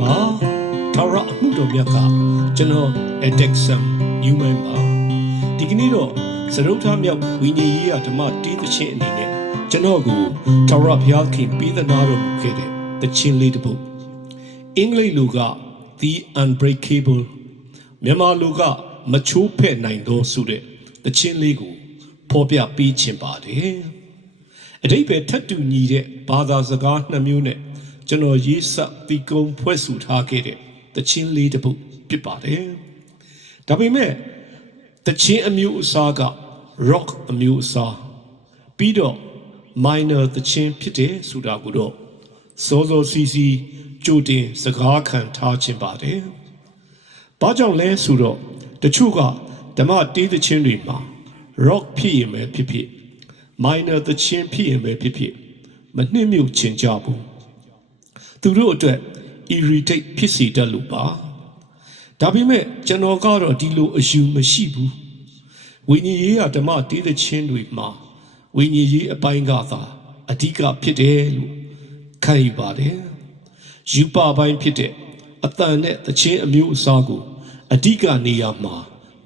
ပါထာဝရအမှုတော်မြတ်ကကျွန်တော် Edexam Newman ပါဒီကနေ့တော့စရုပ်ထမြောက်ဝိညာဉ်ရေးရာဓမ္မတီးသခြင်းအနေနဲ့ကျွန်တော်ကိုထာဝရဘုရားခင်ပေးသနာတော်မူခဲ့တဲ့သခြင်းလေးတစ်ပုဒ်အင်္ဂလိပ်လိုက The Unbreakable မြန်မာလိုကမချိုးဖဲ့နိုင်သောဆိုတဲ့သခြင်းလေးကိုဖော်ပြပေးခြင်းပါတယ်အဓိပ္ပာယ်ထပ်တူညီတဲ့ဘာသာစကားနှစ်မျိုးနဲ့ကျွန်တော်ရေးစပ်တီကုံဖွဲ့ဆိုထားခဲ့တဲ့သခြင်းလေးတစ်ပုဒ်ဖြစ်ပါတယ်ဒါပေမဲ့သခြင်းအမျိုးအစားက rock အမျိုးအစားပြီးတော့ minor သခြင်းဖြစ်တယ်ဆိုတာကိုတော့စောစောစီစီကြိုတင်စကားခံထားခြင်းပါတယ်ဘာကြောင့်လဲဆိုတော့တချို့ကဓမ္မတေးသခြင်းတွေမှာ rock ဖြစ်ရင်ပဲဖြစ်ဖြစ် minor သခြင်းဖြစ်ရင်ပဲဖြစ်ဖြစ်မနှိမ့်မြုပ်ချင်ကြဘူးသူတို့အတွက် irritate ဖြစ်စေတတ်လို့ပါဒါပေမဲ့ကျွန်တော်ကတော့ဒီလိုအယူမရှိဘူးဝိညာဉ်ရေးဓမ္မတေးသခြင်းတွေမှာဝိညာဉ်ရေးအပိုင်းကသာအဓိကဖြစ်တယ်လို့ခံယူပါတယ်ယူပပိုင်းဖြစ်တဲ့အတန်နဲ့သခြင်းအမျိုးအစားကိုအဓိကနေရာမှာ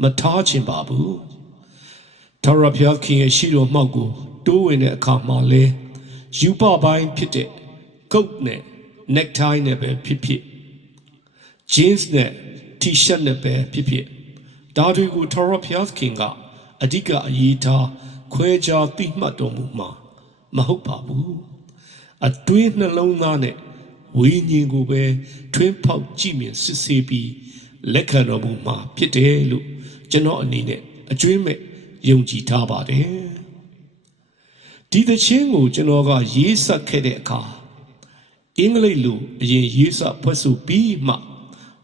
မထားချင်ပါဘူးထာဝရဘုရားခင်ရဲ့ရှိတော်မှောက်ကိုတိုးဝင်တဲ့အခါမှာလဲယူပပိုင်းဖြစ်တဲ့ကုတ်နဲ့ necktie နဲ့ပဲဖြစ်ဖြစ် jeans နဲ့ t-shirt နဲ့ပဲဖြစ်ဖြစ်ဒါတွေကိုထာဝရဘုရားခင်ကအဓိကအရေးထားခွဲခြားသိမှတ်တော်မူမှာမဟုတ်ပါဘူးအတွင်းနှလုံးသားနဲ့ဝိညာဉ်ကိုပဲထွင်းဖောက်ကြည့်မြင်စစ်ဆေးပြီးလက်ခံတော်မူမှာဖြစ်တယ်လို့ကျွန်တော်အနေနဲ့အကျွမ်းမဲ့ယုံကြည်ထားပါတယ်ဒီသခြင်းကိုကျွန်တော်ကရေးဆက်ခဲ့တဲ့အခါအင်္ဂလိပ်လိုအရင်ရေးဆက်ဖွဲ့ဆိုပြီးမှ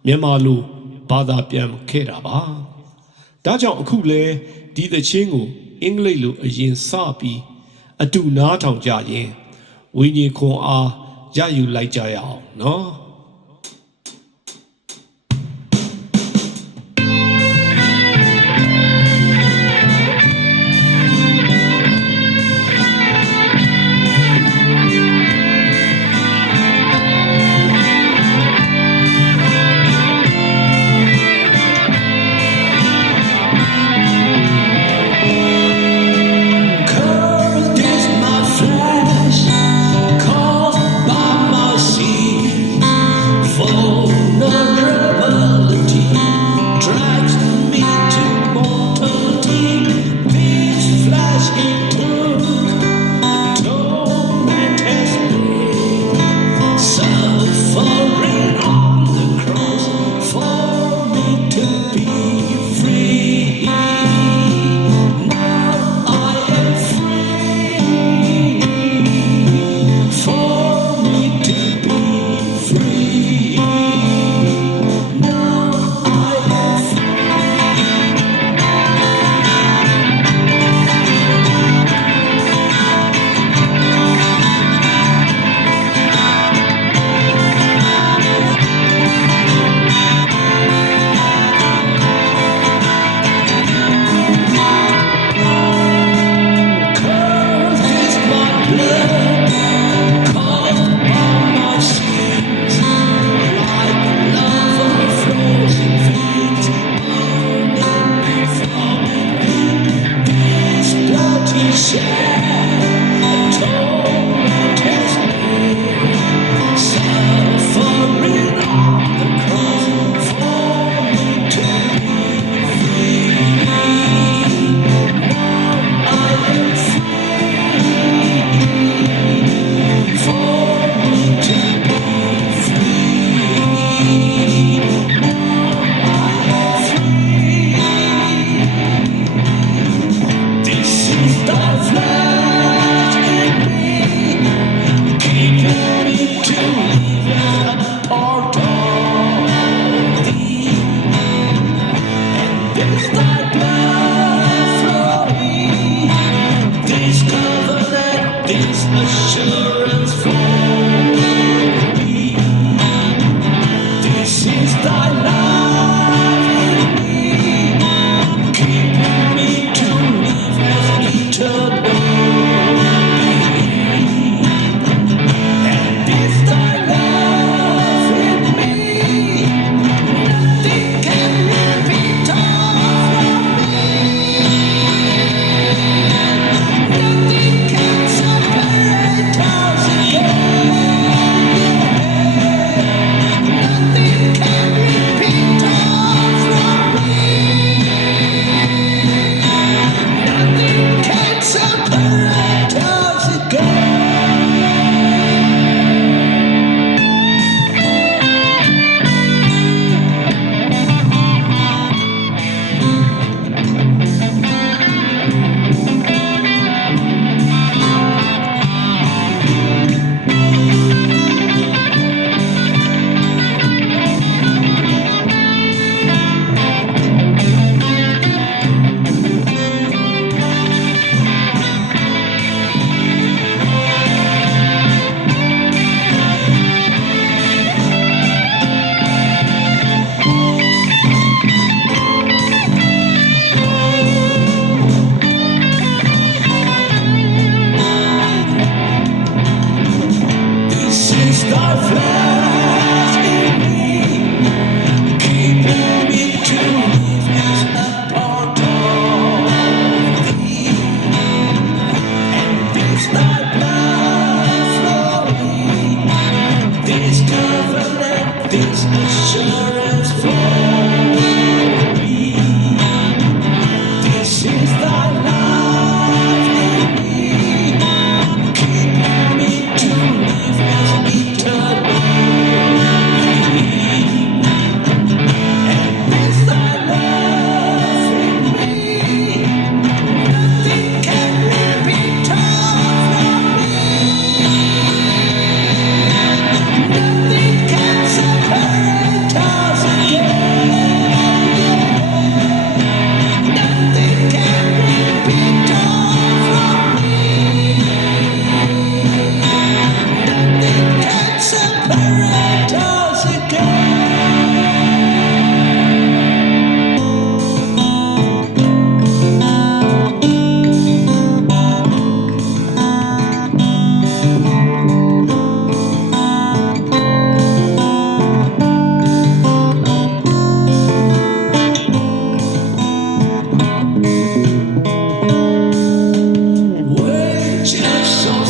မြန်မာလိုဘာသာပြန်ခဲ့တာပါဒါကြောင့်အခုလဲဒီသခြင်းကိုအင်္ဂလိပ်လိုအရင်စပြီးအတူနားထောင်ကြရင်ဝိညာဉ်ခွန်အားရယူလိုက်ကြရအောင်နော်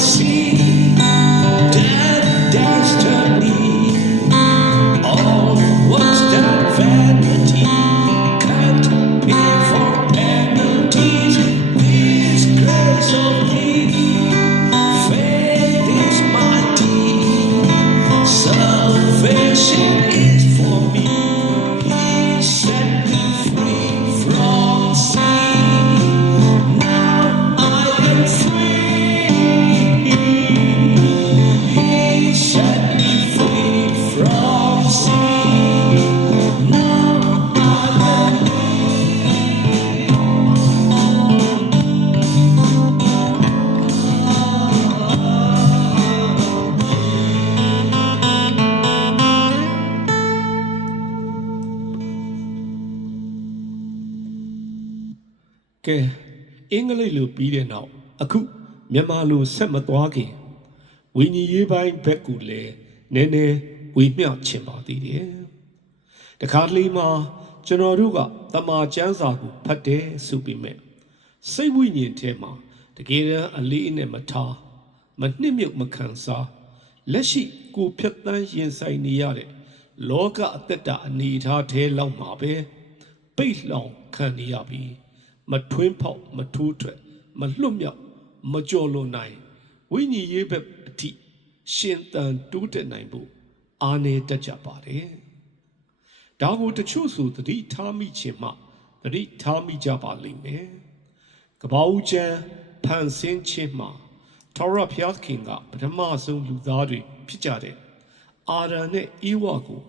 see that destiny. All was that vanity. Can't pay for penalties. This grace of me. Faith is mighty. Salvation is for me. He set me free from sin. Now I am free. He set me free from sin. Now I amကဲအင်္ဂလိပ်လိုပြီးတဲ့နောက်အခုမြန်မာလိုဆက်မသွားခင်ဝိညာဉ်ရေးပိုင်းဘက်ကူလည်းနည်းနည်းဝေမျှချင်ပါသေးတယ်တခါတလေမှာကျွန်တော်တို့ကတမာကျမ်းစာကိုဖတ်တယ်ဆိုပေမဲ့စိတ်ဝိညာဉ်ထဲမှာတကယ်တမ်းအလေးအနက်မထားမနှစ်မြုပ်မခံစားလက်ရှိကိုဖြတ်တန်းရင်ဆိုင်နေရတဲ့လောကအသက်တာအနေထားထဲလောက်မှာပဲပိတ်လောင်ခံနေရပြီးမထွင်းဖောက်မထိုးထွက်မလွတ်မြောက်မကြော်လွန်နိုင်ဝိညာဉ်ရေးဘက်အထိရှင်သန်တိုးတက်နိုင်ဖို့အားနည်းတတ်ကြပါတယ်ဒါကိုတချို့ဆိုသတိထားမိခြင်းမှသတိထားမိကြပါလိမ့်မယ်ကပ္ပဦးကျမ်းဖန်ဆင်းခြင်းမှာထာဝရဘုရားခင်ကပထမဆုံးလူသားတွေဖြစ်ကြတဲ့အာဒံနဲ့ဧဝကို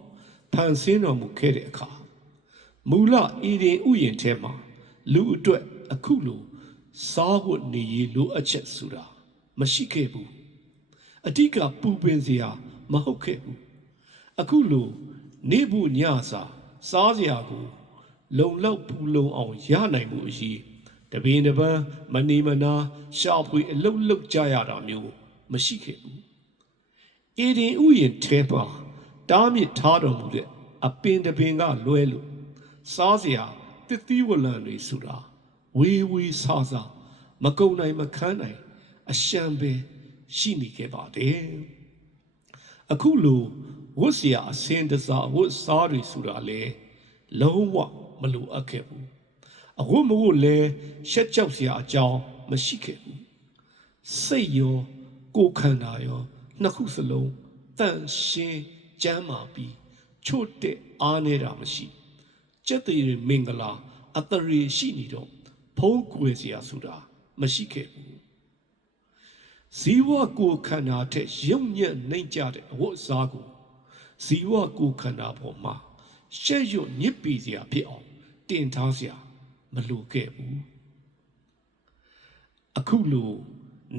ဖန်ဆင်းတော်မူခဲ့တဲ့အခါမူလဤရင်ဥယျာဉ်ထဲမှာလူအတွက်အခုလိုစားဝတ်နေရလိုအပ်ချက်ဆိုတာမရှိခဲ့ဘူးအတိကပူပင်စရာမဟုတ်ခဲ့ဘူးအခုလိုနေဖို့ညစာစားစရာကိုလုံလောက်ပူလုံအောင်ရနိုင်မှုအရေးတပင်တပန်းမနေမနာရှာဖွေအလုတ်လုတ်ကြရတာမျိုးမရှိခဲ့ဘူးအေဒင်ဥယျာဉ်ထဲမှာတားမြစ်ထားတော်မူတဲ့အပင်တပင်ကလွဲလို့စားစရာတသီးဝလံတွေဆိုတာဝေးဝေးဆာဆာမကုံနိုင်မခန်းနိုင်အရှံပဲရှိနေခဲ့ပါတယ်အခုလိုဝတ်စရာအစင်တစားဝတ်စားတွေဆိုတာလေလုံးဝမလိုအပ်ခဲ့ဘူးအဝတ်မဝတ်လဲရှက်ကြောက်စရာအကြောင်းမရှိခဲ့ဘူးစိတ်ရောကိုယ်ခန္ဓာရောနှစ်ခုစလုံးတန့်ရှင်းကျမ်းမာပြီးချို့တဲ့အားနေတာမရှိကျက်တည်းမင်္ဂလာအတရီရှိနေတော့ဖုံးကွယ်စရာဆိုတာမရှိခဲ့ဘူးဇီဝကိုယ်ခန္ဓာထက်ရုပ်ညံ့နှိမ့်ကြတဲ့အဝတ်အစားကိုဇီဝကိုယ်ခန္ဓာပေါ်မှာရှက်ရွံ့ညစ်ပေစရာဖြစ်အောင်တင်ထားစရာမလိုခဲ့ဘူးအခုလို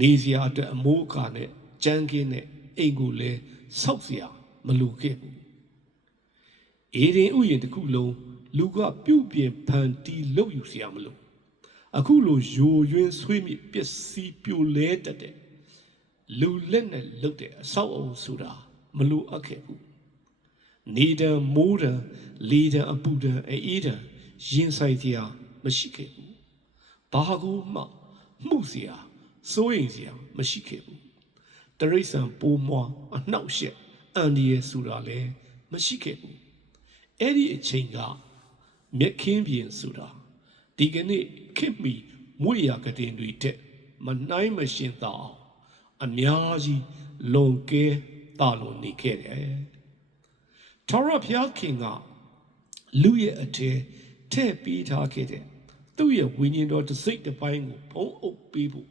နေစရာအတွက်အမိုးအခါနဲ့ကြမ်းခင်းနဲ့အိမ်ကိုလည်းဆောက်စရာမလိုခဲ့ဘူးအေဒင်ဥယျာဉ်တစ်ခုလုံးလူကပြုတ်ပြင်ဖန်တီးလုပ်ယူစရာမလိုအခုလိုယိုယွင်းဆွေးမြစ်ပျက်စီးပြိုလဲတတ်တဲ့လူလက်နဲ့လုပ်တဲ့အဆောက်အအုံဆိုတာမလိုအပ်ခဲ့ဘူးနေတံမိုးတံလေတံအပူတံအေးတံရင်ဆိုင်စရာမရှိခဲ့ဘူးဘာကိုမှမှုစရာစိုးရိမ်စရာမရှိခဲ့ဘူးတရိษံပိုးမွားအနှောက်အယှက်အန္တရာယ်ဆိုတာလည်းမရှိခဲ့ဘူးအဲ့ဒီအချိန်ကမြက်ခင်းပြင်ဆိုတာဒီကနေ့ခေတ်မီမွေရကတင်တွေတဲ့မနှိုင်းမရှင်သာအောင်အများကြီးလွန်ကဲတာလွန်နေခဲ့တယ်ထာဝရဘုရားခင်ကလူရဲ့အထက်ထည့်ပေးထားခဲ့တဲ့သူ့ရဲ့ဝိညာဉ်တော်တစ်စိတ်တစ်ပိုင်းကိုဖုံးအုပ်ပေးဖို့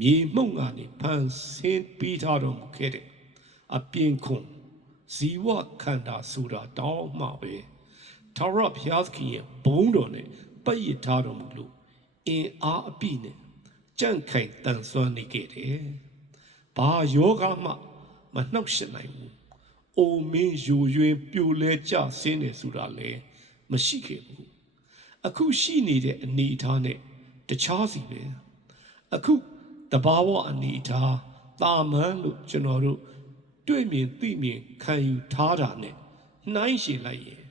မြေမှုန့်ကနေဖန်ဆင်းပေးထားတော်မူခဲ့တဲ့အပြင်ခွန်ဇီဝခန္ဓာဆိုတာတောင်းမှပဲထာဝရဘုရားခင်ရဲ့ဘုန်းတော်နဲ့ပတ်ရထားတော်မူလို့အင်အားအပြည့်နဲ့ကြန့်ခိုင်တန်ဆွမ်းနေခဲ့တယ်။ဘာယောဂမှမနှောက်ယှက်နိုင်ဘူး။အိုမင်းယူရွင်ပြိုလဲကျဆင်းနေဆိုတာလည်းမရှိခဲ့ဘူး။အခုရှိနေတဲ့အနေအထားနဲ့တခြားစီပဲ။အခုတဘာဝအနေအထားတာမန်လို့ကျွန်တော်တို့တွေ့မြင်သိမြင်ခံယူထားတာနဲ့နှိုင်းယှဉ်လိုက်ရင်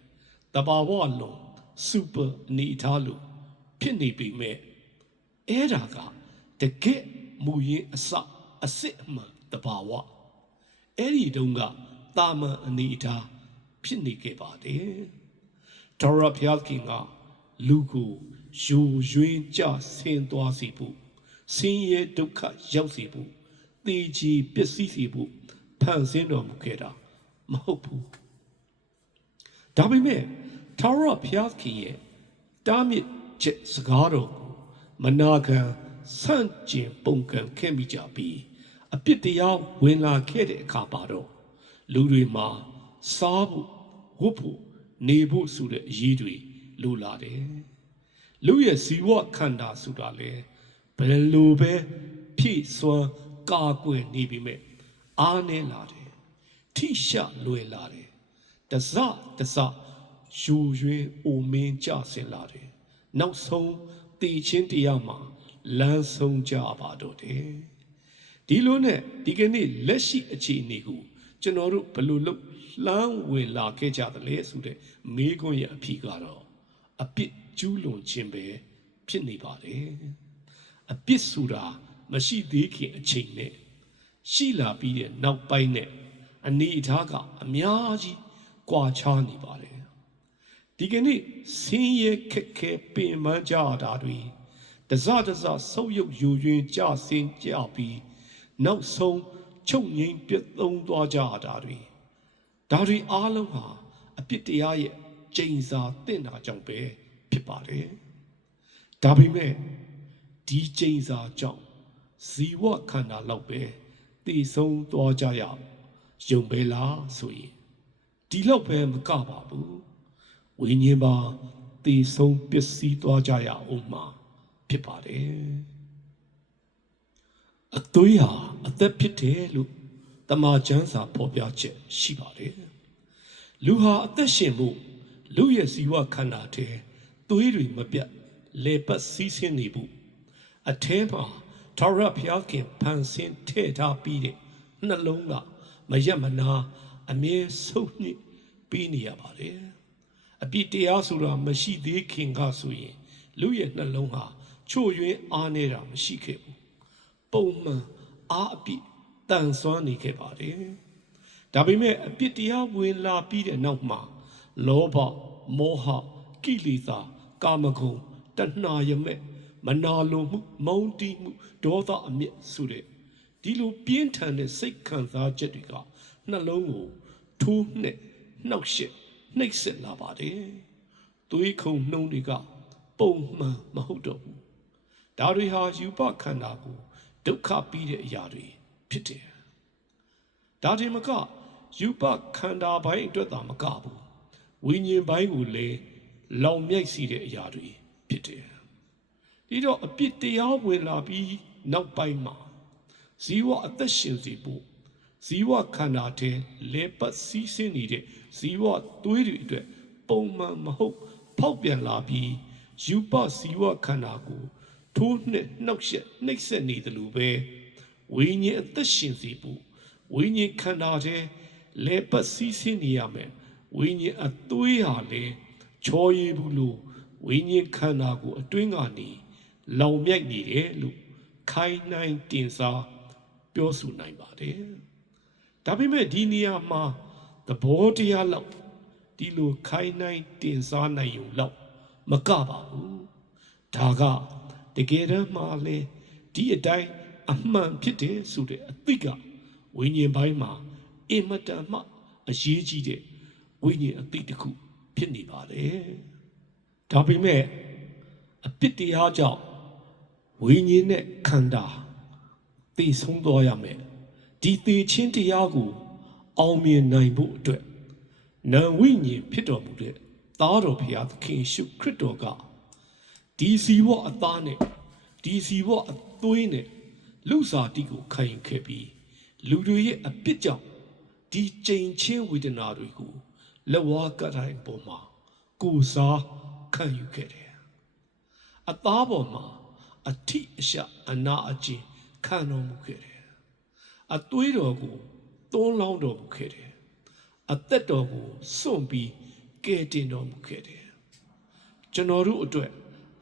တဘာဝလုံးစူပါအနေအထားလို့ဖြစ်နေပြီမဲ့အဲ့ဒါကတကယ့်မူရင်းအစမ အစစ်အမှန်တဘာဝအဲ့ဒီတုန်းကတာမန်အနေအထားဖြစ်နေခဲ့ပါတယ်ထာဝရဘုရားခင်ကလူကိုယူရွင်းကြဆင်းသွားစေဖို့ဆင်းရဲဒုက္ခရောက်စေဖို့သေချီပျက်စီးစေဖို့ဖန်ဆင်းတော်မူခဲ့တာမဟုတ်ဘူးဒါပေမဲ့ထာဝရဘုရားခင်ရဲ့တားမြစ်ချက်စကားတော်ကိုမနာခံဆန့်ကျင်ပုန်ကန်ခဲ့မိကြပြီးအပြစ်တရားဝင်လာခဲ့တဲ့အခါပါတော့လူတွေမှာစားဖို့ဝတ်ဖို့နေဖို့ဆိုတဲ့အရေးတွေလိုလာတယ်လူရဲ့ဇီဝခန္ဓာဆိုတာလေဘယ်လိုပဲဖြည့်စွမ်းကာကွယ်နေပြီမဲ့အားနေလာတယ်ထိရှလွယ်လာတယ်တစယူရွင်းအိုမင်းကြဆင်လာတယ်နောက်ဆုံးတည်ချင်းတရားမှာလမ်းဆုံးကြပါတော့တယ်ဒီလိုနဲ့ဒီကနေ့လက်ရှိအခြေအနေကိုကျွန်တော်တို့ဘယ်လိုလုပ်လှမ်းဝင်လာခဲ့ကြသလဲဆိုတဲ့မေးခွန်းရဲ့အဖြေကတော့အပြစ်ကျူးလွန်ခြင်းပဲဖြစ်နေပါတယ်အပြစ်ဆိုတာမရှိသေးခင်အချိန်နဲ့ရှိလာပြီးတဲ့နောက်ပိုင်းနဲ့အနေအထားကအများကြီးကွာခြားနေပါတယ်ဒီကနေ့ဆင်းရဲခက်ခဲပင်ပန်းကြတာတွေတစဆုပ်ယုပ်ယူရင်းကြဆင်းကြပြီးနောက်ဆုံးချုပ်ငိမ့်ပြတ်သုံးသွားကြတာတွေဒါတွေအားလုံးဟာအပြစ်တရားရဲ့ကျိန်စာတင့်တာကြောင့်ပဲဖြစ်ပါတယ်ဒါပေမဲ့ဒီကျိန်စာကြောင့်ဇီဝခန္ဓာလောက်ပဲတည်ဆုံးသွားကြရယုံပဲလားဆိုရင်ဒီလောက်ပဲမကပါဘူးဝိညာဉ်ပါတည်ဆုံးပျက်စီးသွားကြရအောင်မှာဖြစ်ပါတယ်အသွေးဟာအသက်ဖြစ်တယ်လို့တမန်ကျမ်းစာဖော်ပြချက်ရှိပါတယ်လူဟာအသက်ရှင်ဖို့လူရဲ့ဇီဝခန္ဓာထဲသွေးတွေမပြတ်လေပတ်စီးဆင်းနေဖို့အထဲမှာထာဝရဘုရားခင်ဖန်ဆင်းထည့်ထားပြီးတဲ့နှလုံးကမရက်မနာအမြဲဆုံးညစ်ပြီးနေရပါတယ်အပြစ်တရားဆိုတာမရှိသေးခင်ကဆိုရင်လူရဲ့နှလုံးဟာချို့ယွင်းအားနေတာမရှိခဲ့ဘူးပုံမှန်အားအပြစ်တန်ဆွမ်းနေခဲ့ပါတယ်ဒါပေမဲ့အပြစ်တရားဝင်လာပြီးတဲ့နောက်မှာလောဘမောဟကိလေသာကာမဂုဏ်တဏှာယမဲ့မနာလိုမှုမုန်းတီးမှုဒေါသအမျက်ဆိုတဲ့ဒီလိုပြင်းထန်တဲ့စိတ်ခံစားချက်တွေကနှလုံးကိုထိုးနှက်နှောက်ယှက်နှိပ်စက်လာပါတယ်သွေးခုန်နှုံးတွေကပုံမှန်မဟုတ်တော့ဘူးဒါတွေဟာယူပခန္ဓာကိုဒုက္ခပြီးတဲ့အရာတွေဖြစ်တယ်ဒါတွေမကယူပခန္ဓာပိုင်းအတွက်သာမကဘူးဝိညာဉ်ပိုင်းကိုလည်းလောင်မြိုက်စေတဲ့အရာတွေဖြစ်တယ်ဒီတော့အပြစ်တရားဝင်လာပြီးနောက်ပိုင်းမှာဇီဝအသက်ရှင်စေဖို့ဇီဝခန္ဓာထဲလေပတ်စီးဆင်းနေတဲ့ဇီဝသွေးတွေအတွက်ပုံမှန်မဟုတ်ဖောက်ပြန်လာပြီးယူပဇီဝခန္ဓာကိုထိုးနှက်နှောက်ယှက်နှိပ်စက်နေတယ်လို့ပဲဝိညာဉ်အသက်ရှင်စေဖို့ဝိညာဉ်ခန္ဓာထဲလေပတ်စီးဆင်းနေရမယ်ဝိညာဉ်အသွေးဟာလည်းချောရည်ဘူးလို့ဝိညာဉ်ခန္ဓာကိုအတွင်းကနေလောင်မြိုက်နေတယ်လို့ခိုင်းနှိုင်းတင်စားပြောဆိုနိုင်ပါတယ်ဒါပေမဲ့ဒီနေရာမှာသဘောတရားလောက်ဒီလိုခိုင်းနှိုင်းတင်စားနိုင်ုံလောက်မကပါဘူးဒါကတကယ်တမ်းမှလည်းဒီအတိုင်းအမှန်ဖြစ်တယ်ဆိုတဲ့အသိကဝိညာဉ်ပိုင်းမှာအင်မတန်မှအရေးကြီးတဲ့ဝိညာဉ်အသိတစ်ခုဖြစ်နေပါတယ်ဒါပေမဲ့အပြစ်တရားကြောင့်ဝိညာဉ်နဲ့ခန္ဓာတည်ဆုံးသွားရမယ်ဒီတည်ခြင်းတရားကိုအောင်မြင်နိုင်ဖို့အတွက်နာဝိညာဉ်ဖြစ်တော်မူတဲ့သားတော်ဘုရားသခင်ရှုခရစ်တော်ကဒီဇီဝအသားနဲ့ဒီဇီဝအသွေးနဲ့လူစားတိကိုခံယူခဲ့ပြီးလူတွေရဲ့အပြစ်ကြောင့်ဒီကြိမ်ချင်းဝေဒနာတွေကိုလက်ဝါးကတိုင်းပေါ်မှာကိုစားခံယူခဲ့တယ်အသားပေါ်မှာအထိအရှအနာအကျဉ်ခံတော်မူခဲ့တယ်အသွေးတော်ကိုသွန်းလောင်းတော်မူခဲ့တယ်အသက်တော်ကိုစွန့်ပြီးကယ်တင်တော်မူခဲ့တယ်ကျွန်တော်တို့အတွက်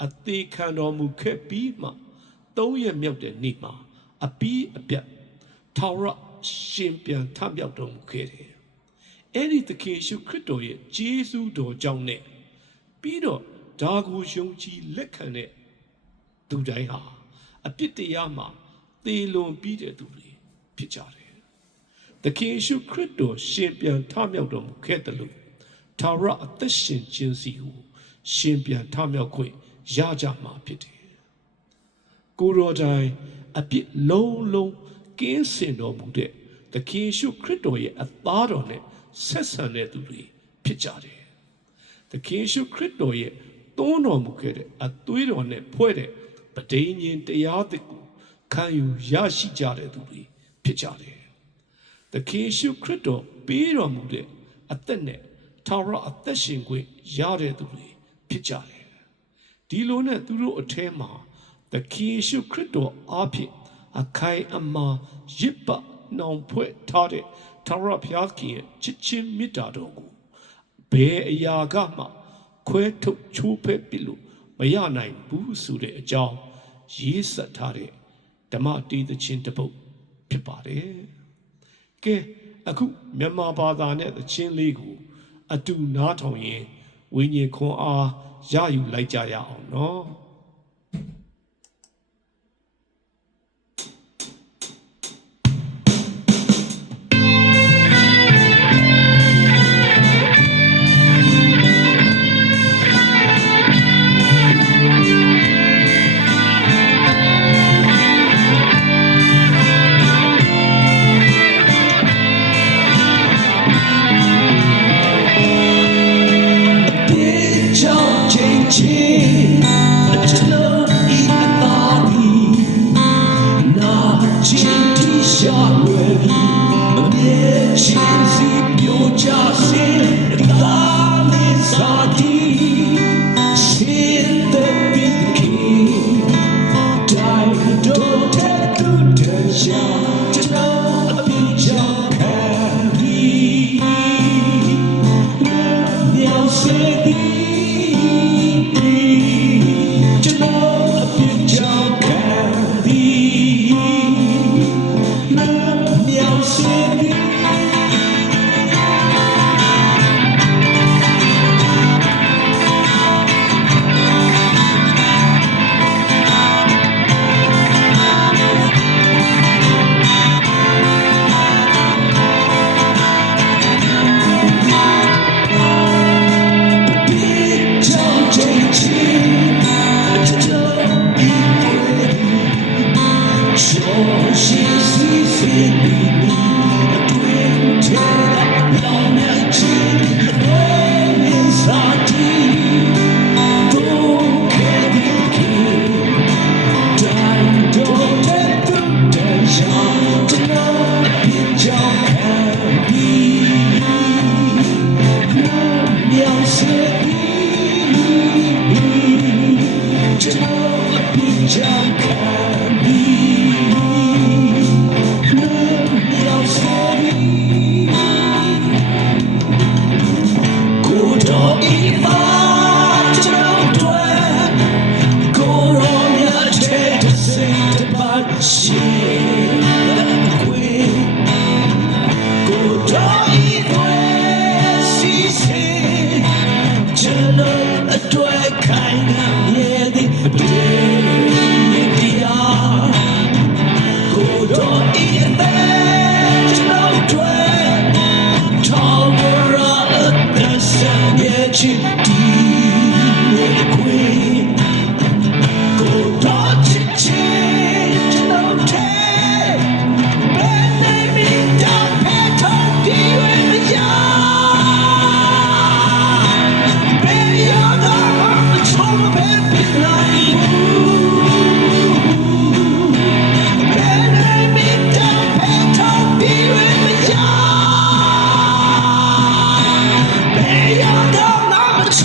အသေးခံတော်မူခဲ့ပြီးမှ3ရက်မြောက်တဲ့နေ့မှာအပြီးအပြတ် ထာဝရရှင်ပြန်ထမြောက်တော်မူခဲ့တယ်အဲ့ဒီသခင်ယေရှုခရစ်တော်ရဲ့ဂျေဇုတော်ကြောင့်နဲ့ပြီးတော့ဒါကိုယုံကြည်လက်ခံတဲ့သူတိုင်းဟာအပြစ်တရားမှာသေလွန်ပြီးတဲ့သူတွေဖြစ်ကြတယ်သခင်ယေရှုခရစ်တော်ရှင်ပြန်ထမြောက်တော်မူခဲ့တယ်လို့ထာဝရအသက်ရှင်ခြင်းစီကိုရှင်ပြန်ထမြောက်ခွင့်ရကြမှာဖြစ်တယ်ကိုယ်တော်တိုင်အပြစ်လုံးလုံးကင်းစင်တော်မူတဲ့သခင်ယေရှုခရစ်တော်ရဲ့အသားတော်နဲ့ဆက်ဆံတဲ့သူတွေဖြစ်ကြတယ်သခင်ယေရှုခရစ်တော်ရဲ့သွန်းတော်မူခဲ့တဲ့အသွေးတော်နဲ့ဖွဲ့တဲ့ပဋိညာဉ်တရားသစ်ကိုခံယူရရှိကြတဲ့သူတွေဖြစ်ကြတယ်သခင်ယေရှုခရစ်တော်ပေးတော်မူတဲ့အသက်နဲ့ထာဝရအသက်ရှင်ခွင့်ရတဲ့သူတွေဖြစ်ကြတယ်ဒီလိုနဲ့သူတို့အထဲမှာသခင်ယေရှုခရစ်တော်အားဖြင့်အခိုင်အမာရစ်ပနှောင်ဖွဲ့ထားတဲ့ထာဝရဘုရားခင်ရဲ့ချစ်ချင်းမေတ္တာတော်ကိုဘယ်အရာကမှခွဲထုတ်ချိုးဖဲ့ပြလို့မရနိုင်ဘူးဆိုတဲ့အကြောင်းရေးဆက်ထားတဲ့ဓမ္မတေးသချင်းတစ်ပုဒ်ဖြစ်ပါတယ်။ကဲအခုမြန်မာဘာသာနဲ့သချင်းလေးကိုအတူနားထောင်ရင်ဝိညာဉ်ခွန်အားရယူလိုက်ကြရအောင်နော်။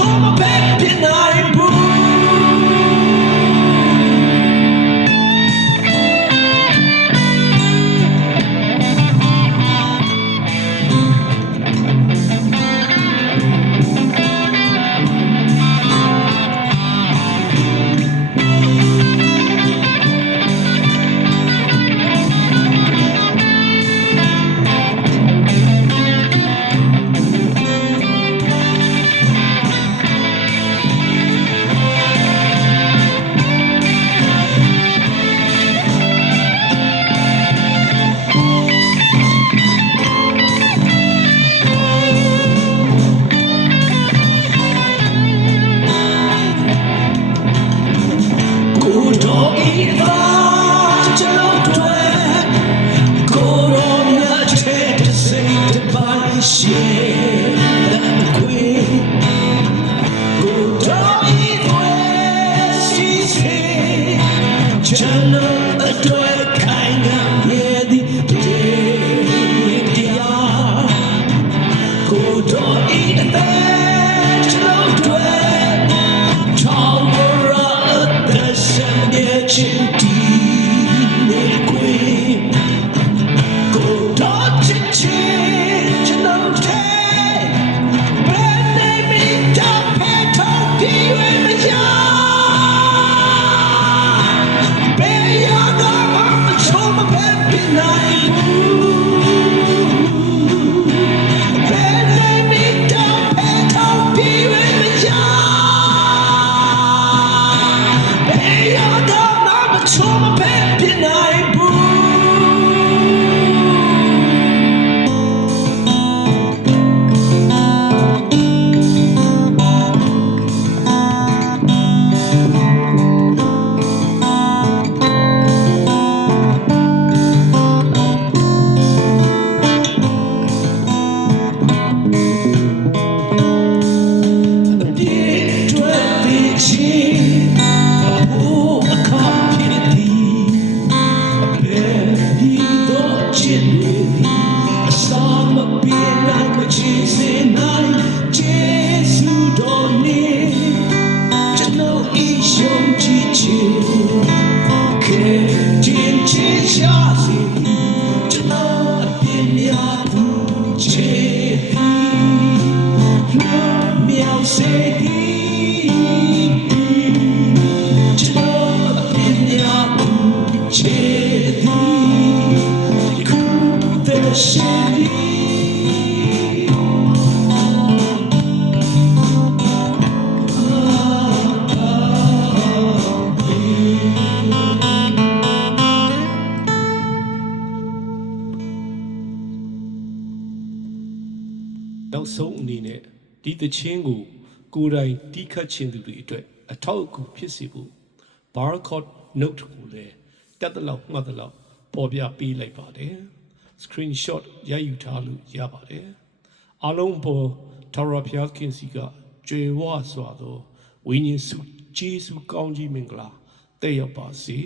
Come နောက်ဆုံးအနေနဲ့ဒီသချင်းကိုယ်တိုင်တီးခတ်ခြင်းသူတွေအတွက်အထောက်အကူဖြစ်စေဖို့ barcode note ကိုလည်းတက်တဲ့လောက်မှတ်တဲ့လောက်ပေါ်ပြပေးလိုက်ပါတယ် screenshot ရိုက်ယူထားလို့ရပါတယ်အားလုံးပေါ်ထာဝရဘုရားခင်စီကကြွယ်ဝစွာသောဝိညာဉ်စုကျေးဇူးကောင်းကြီးမင်္ဂလာတက်ရောက်ပါစေ